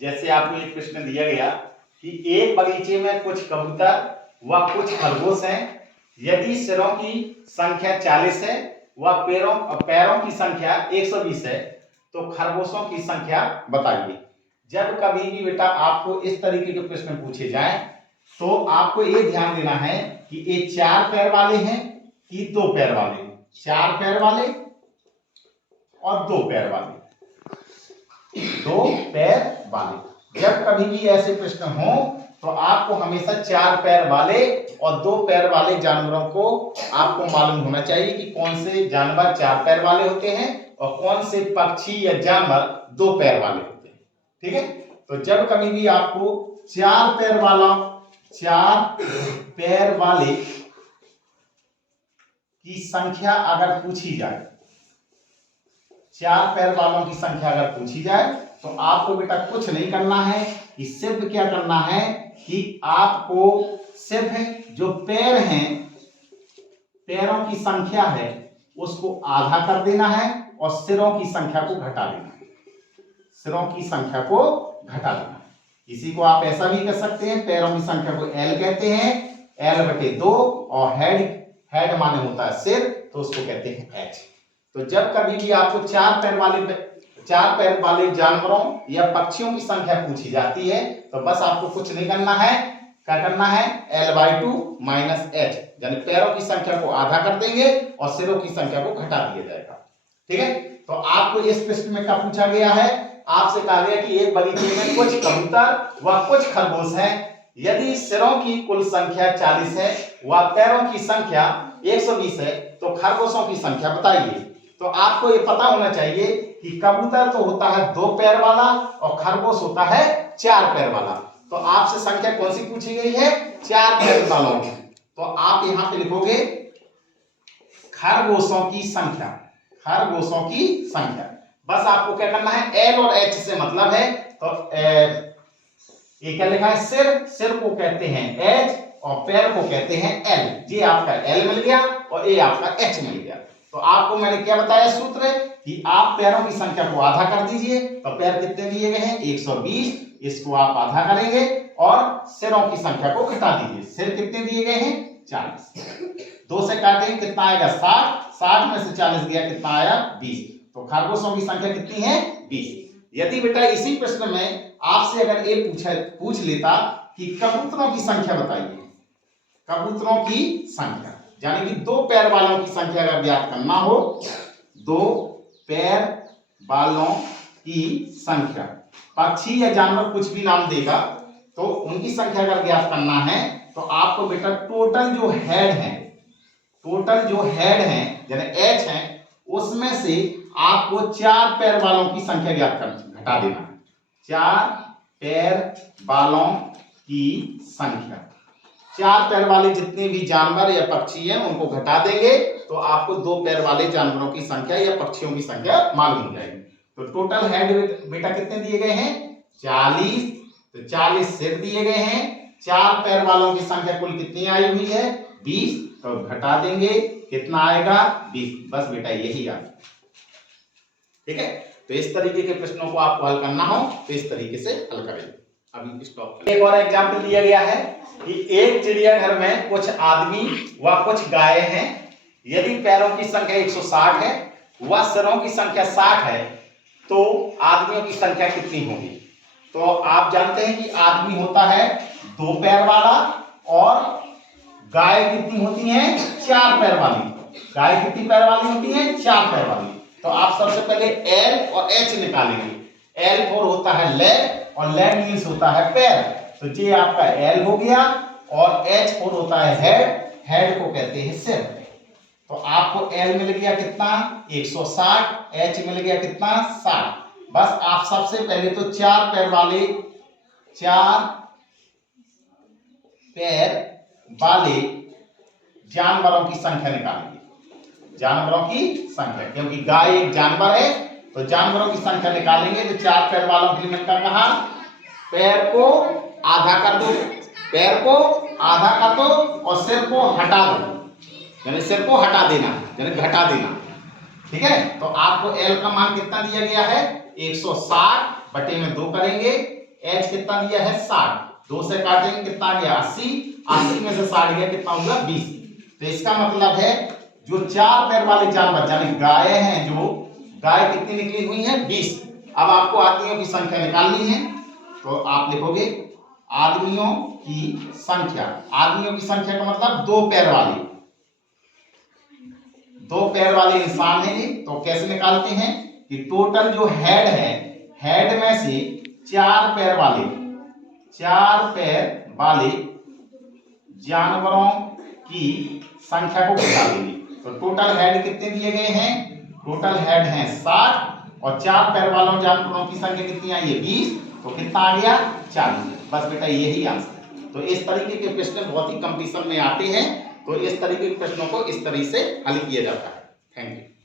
जैसे आपको एक प्रश्न दिया गया कि एक बगीचे में कुछ कबूतर व कुछ खरगोश हैं। यदि सिरों की संख्या 40 है व पैरों की संख्या 120 है तो खरगोशों की संख्या बताइए। जब कभी भी बेटा आपको इस तरीके के प्रश्न पूछे जाएं तो आपको ये ध्यान देना है कि ये 4 पैर वाले हैं कि 2 पैर वाले। 4 पैर वाले और 2 पैर वाले, 2 पैर वाले। जब कभी भी ऐसे प्रश्न हो तो आपको हमेशा 4 पैर वाले और 2 पैर वाले जानवरों को आपको मालूम होना चाहिए कि कौन से जानवर 4 पैर वाले होते हैं और कौन से पक्षी या जानवर 2 पैर वाले होते हैं। ठीक है, तो जब कभी भी आपको 4 पैर वाले की संख्या अगर पूछी जाए, 4 पैर वालों की संख्या अगर पूछी जाए तो आपको बेटा कुछ नहीं करना है कि सिर्फ क्या करना है कि आपको सिर्फ जो पैर हैं, पैरों की संख्या है उसको आधा कर देना है और सिरों की संख्या को घटा देना है। सिरों की संख्या को घटा देना है। इसी को आप ऐसा भी कर सकते हैं, पैरों की संख्या को L कहते हैं, L/2 और हेड माने होता है सिर, तो उसको कहते हैं H। तो जब कभी भी आपको 4 पैर वाले जानवरों या पक्षियों की संख्या पूछी जाती है तो बस आपको कुछ नहीं करना है। क्या करना है? L/2 - H, यानी पैरों की संख्या को आधा कर देंगे और सिरों की संख्या को घटा दिया जाएगा। ठीक है, तो आपको इस प्रश्न में क्या पूछा गया है? आपसे कहा गया कि एक बगीचे में कुछ कबूतर व कुछ खरगोश हैं। यदि सिरों की कुल संख्या 40 है व पैरों की संख्या 120 है तो खरगोशों की संख्या बताइए। तो आपको ये पता होना चाहिए कि कबूतर तो होता है 2 पैर वाला और खरगोश होता है 4 पैर वाला। तो आपसे संख्या कौन सी पूछी गई है? 4 पैर वालों की। तो आप यहां पे लिखोगे खरगोशों की संख्या। खरगोशों की संख्या। बस आपको क्या करना है? L और H से मतलब है, तो ये क्या लिखा है? सिर को कहते हैं H और पैर को कहते हैं L। ये आपका L मिल गया और ये आपका H मिल गया। तो आपको मैंने क्या बताया सूत्र कि आप पैरों की संख्या को आधा कर दीजिए। तो पैर कितने दिए गए हैं? 120, इसको आप आधा करेंगे और सिरों की संख्या को घटा दीजिए। सिर कितने दिए गए हैं? 40। 2 से काटेंगे कितना आएगा? 60। 60 में से 40 गया, कितना आया? 20। तो खरगोशों की संख्या कितनी है? 20। यदि बेटा इसी प्रश्न में आपसे अगर ये पूछ लेता कि कबूतरों की संख्या बताइए, कबूतरों की संख्या, यानी कि 2 पैर वालों की संख्या अगर ज्ञात करना हो, 2 पैर वालों की संख्या, पक्षी या जानवर कुछ भी नाम देगा तो उनकी संख्या अगर ज्ञात करना है तो आपको बेटा टोटल जो हेड है यानी H है उसमें से आपको 4 पैर वालों की संख्या ज्ञात कर घटा देना है। 4 पैर वालों की संख्या, 4 पैर वाले जितने भी जानवर या पक्षी हैं उनको घटा देंगे तो आपको 2 पैर वाले जानवरों की संख्या या पक्षियों की संख्या मालूम हो जाएगी। तो टोटल हेड बेटा कितने दिए गए हैं? 40। तो 40 सिर दिए गए हैं। 4 पैर वालों की संख्या कुल कितनी आई हुई है? 20। तो घटा देंगे, कितना आएगा? 20। बस बेटा यही आ। ठीक है, तो इस तरीके के प्रश्नों को आपको हल करना हो तो इस तरीके से हल करेंगे। अभी स्टॉप। एक और एग्जाम्पल दिया गया है कि एक चिड़ियाघर में कुछ आदमी व कुछ गायें हैं। यदि पैरों की संख्या 160 है व सिरों की संख्या 60 है तो आदमियों की संख्या कितनी होगी? तो आप जानते हैं कि आदमी होता है 2 पैर वाला और गाय कितनी होती हैं? 4 पैर वाली। गाय कितनी पैर वाली होती है? 4 पैर वाली। तो आप सबसे पहले L और H निकालेंगे। L फॉर होता है लेग और लेग मीन्स होता है पैर, तो ये आपका L हो गया और H फॉर होता है हेड, हेड को कहते हैं सिर। तो आपको L मिल गया कितना? 160। H मिल गया कितना? 60। बस आप सबसे पहले तो 4 पैर वाले जानवरों की संख्या निकालेंगे। जानवरों की संख्या, क्योंकि गाय एक जानवर है तो जानवरों की संख्या निकालेंगे। तो 4 पैर वालों के लिए मैंने कहा पैर को आधा कर दो, पैर को आधा कर दो और सिर को हटा दो, यानी सिर को हटा देना, यानी घटा देना। ठीक है, तो आपको L का मान कितना दिया गया है? 160 बटे में 2 करेंगे एच कितना दिया है 60, 2 से काटेंगे कितना आ गया 80, 80 में से 60 गया कितना होगा 20। तो इसका मतलब है जो 4 पैर वाले जानवर यानी गाय हैं, जो गाय कितनी निकली हुई है 20। अब आपको आदमियों की संख्या निकालनी है, तो आप लिखोगे आदमियों की संख्या। आदमियों की संख्या का मतलब 2 पैर वाले, 2 पैर वाले इंसान है ये। तो कैसे निकालते हैं कि टोटल जो हेड है, हेड में से 4 पैर वाले, 4 पैर वाले जानवरों की संख्या को घटा देंगे। तो टोटल हेड कितने दिए गए हैं, टोटल हेड हैं 60 और 4 पैर वालों जानवरों की संख्या कितनी आई है 20, तो कितना आ गया 40। बस बेटा यही आंसर है। तो इस तरीके के प्रश्न बहुत ही कंपटीशन में आते हैं, तो इस तरीके के प्रश्नों को इस तरीके से हल किया जाता है। Thank you.